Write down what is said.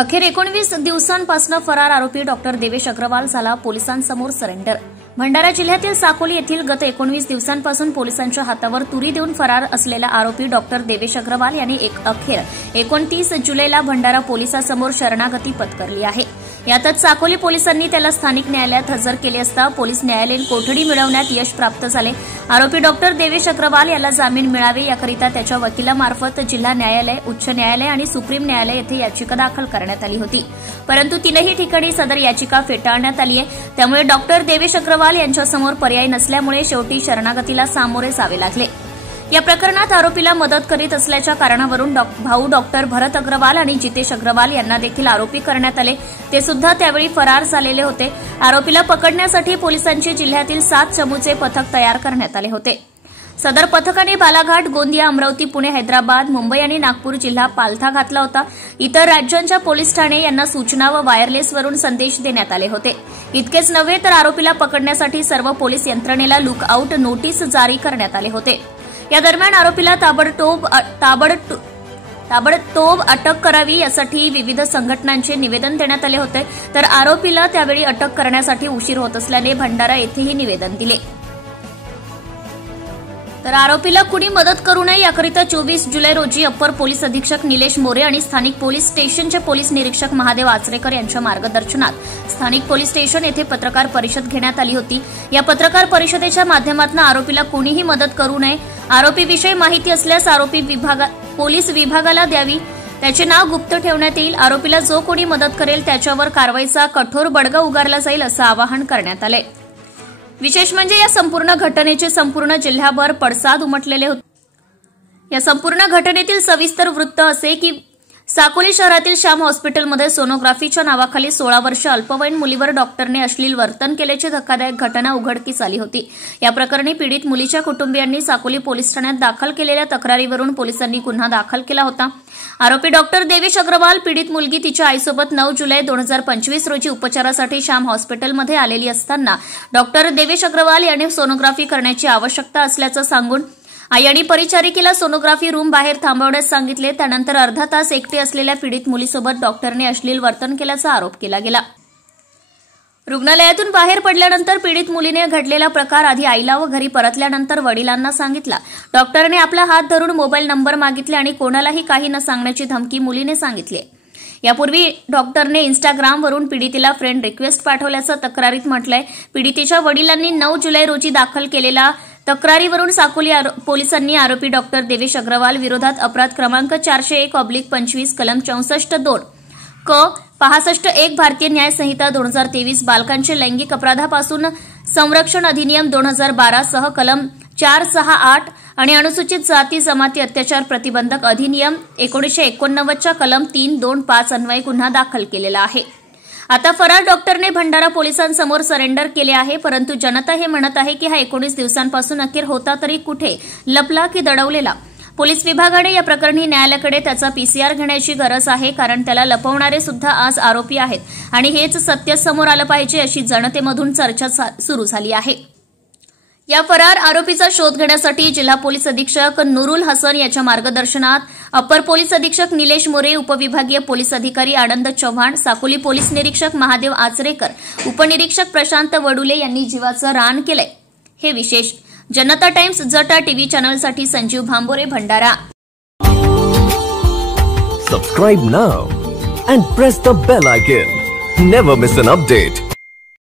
अखेर 19 दिवसांपासून फरार आरोपी डॉक्टर देवेश अग्रवाल झाला पोलिसांसमोर सरेंडर। भंडारा जिल्ह्यातील साकोली येथील गत 19 दिवसांपासून पोलिसांच्या हातावर तुरी देऊन फरार असलेला आरोपी डॉक्टर देवेश अग्रवाल यांनी अखेर 29 जुलैला भंडारा पोलिसांसमोर शरणागती पत्करली आहे। यातच साकोली पोलिसांनी त्याला स्थानिक न्यायालयात हजर केले असता पोलीस न्यायालयीन कोठडी मिळवण्यात यश प्राप्त झाले। आरोपी डॉक्टर देवेश अग्रवाल याला जामीन मिळावे याकरिता त्याच्या वकिलामार्फत जिल्हा न्यायालय, उच्च न्यायालय आणि सुप्रीम न्यायालय येथे याचिका दाखल करण्यात आली होती, परंतु तीनही ठिकाणी सदर याचिका फेटाळण्यात आली आहे। त्यामुळे डॉक्टर देवेश अग्रवाल यांच्यासमोर पर्याय नसल्यामुळे शेवटी शरणागतीला सामोरे जावे लागले। या प्रकरणात आरोपीला मदत करीत असल्याच्या कारणावरून भाऊ डॉक्टर भरत अग्रवाल आणि जितेश अग्रवाल यांना देखील आरोपी करण्यात आले। ते सुद्धा त्यावेळी फरार झालेले होते। आरोपीला पकडण्यासाठी पोलिसांचे जिल्ह्यातील 7 चमूचे पथक तयार करण्यात आले होते। सदर पथकाने बालाघाट, गोंदिया, अमरावती, पुणे, हैदराबाद, मुंबई आणि नागपूर जिल्हा पालथा घातला होता। इतर राज्यांच्या पोलीस ठाणे यांना सूचना व वायरलेसवरून संदेश देण्यात आले होते। इतकेच नव्हे तर आरोपीला पकडण्यासाठी सर्व पोलीस यंत्रणेला लुकआउट नोटीस जारी करण्यात आले होते। या दरम्यान आरोपीला ताबडतोब अटक करावी यासाठी विविध संघटनांचे निवेदन देण्यात आले होते, तर आरोपीला त्यावेळी अटक करण्यासाठी उशीर होत असल्याने भंडारा येथेही निवेदन दिले। तर आरोपीला कुणी मदत करू नये याकरिता 24 जुलै रोजी अप्पर पोलीस अधीक्षक निलेश मोरे आणि स्थानिक पोलीस स्टेशनचे पोलीस निरीक्षक महादेव आचरेकर यांच्या मार्गदर्शनात स्थानिक पोलीस स्टेशन येथे पत्रकार परिषद घेण्यात आली होती। या पत्रकार परिषदेच्या माध्यमातून आरोपीला कुणीही मदत करू नये, आरोपीविषयी माहिती असल्यास पोलीस विभागाला द्यावी, त्याचे नाव गुप्त ठेवण्यात येईल, आरोपीला जो कोणी मदत करेल त्याच्यावर कारवाईचा कठोर बडगा उगारला जाईल असं आवाहन करण्यात आले। विशेष म्हणजे या संपूर्ण घटनेचे संपूर्ण जिल्ह्याभर पडसाद उमटलेले होते। या संपूर्ण घटनेतील सविस्तर वृत्त असे की साकोली शहरातील श्याम हॉस्पिटलमध्ये सोनोग्राफीच्या नावाखाली 16 वर्ष अल्पवयीन मुलीवर डॉक्टरने अश्लील वर्तन केल्याची धक्कादायक घटना उघडकीस आली होती। या प्रकरणी पीडित मुलीच्या कुटुंबियांनी साकोली पोलीस ठाण्यात दाखल केलेल्या तक्रारीवरून पोलिसांनी गुन्हा दाखल केला होता। आरोपी डॉक्टर देवेश अग्रवाल, पीडित मुलगी तिच्या आईसोबत 9 जुलै 2025 रोजी उपचारासाठी श्याम हॉस्पिटलमध्ये आलेली असताना डॉक्टर देवेश अग्रवाल यांनी सोनोग्राफी करण्याची आवश्यकता असल्याचं सांगून आई आणि परिचारिकेला सोनोग्राफी रूम बाहेर थांबवण्यास सांगितले। त्यानंतर अर्धा तास एकटे असलेल्या पीडित मुलीसोबत डॉक्टरने अश्लील वर्तन केल्याचा आरोप केला गेला। रुग्णालयातून बाहेर पडल्यानंतर पीडित मुलीने घडलेला प्रकार आधी आईला व घरी परतल्यानंतर वडिलांना सांगितला। डॉक्टरने आपला हात धरून मोबाईल नंबर मागितले आणि कोणालाही काही न सांगण्याची धमकी मुलीने सांगितली। यापूर्वी डॉक्टरने इंस्टाग्रामवरून पीडितेला फ्रेंड रिक्वेस्ट पाठवल्याचं तक्रारीत म्हटलंय। पीडितेच्या वडिलांनी 9 जुलै रोजी दाखल केलेल्या तक्रारीवरून साकोली पोलिसांनी आरोपी डॉक्टर देवेश अग्रवाल विरोधात अपराध क्रमांक 401/25 कलम 64(2) क 65(1) भारतीय न्याय संहिता 2023 बालकांचे लैंगिक अपराधापासून संरक्षण अधिनियम 2012 सह कलम 468 आणि अनुसूचित जाती जमाती अत्याचार प्रतिबंधक अधिनियम 1989 च्या कलम 325 अन्वये गुन्हा दाखल केलेला आहे। आता फरार डॉक्टरने भंडारा पोलिसांसमोर सरेंडर केले आहे, परंतु जनता हे म्हणत आहे की हा 19 दिवसांपासून अखेर होता तरी कुठे, लपला की दडवलेला। पोलीस विभागाने या प्रकरणी न्यायालयाकडे त्याचा पीसीआर घेण्याची गरज आहे, कारण त्याला लपवणारे सुद्धा आज आरोपी आहेत आणि हेच सत्य समोर आलं पाहिजे अशी जनतेमधून चर्चा सुरू झाली आहे। या फरार आरोपीचा शोध घेण्यासाठी जिल्हा पोलीस अधीक्षक नुरुल हसन यांच्या मार्गदर्शनात अप्पर पोलीस अधीक्षक निलेश मोरे, उपविभागीय पोलीस अधिकारी आनंद चव्हाण, साकोली पोलीस निरीक्षक महादेव आचरेकर, उपनिरीक्षक प्रशांत वडुले यांनी जीवाचं रान केलंय। हे विशेष। जनता टाइम्स जटा टीव्ही चॅनलसाठी Sanjeev Bhambore, Bhandara. Subscribe now and press the bell icon. Never miss an update.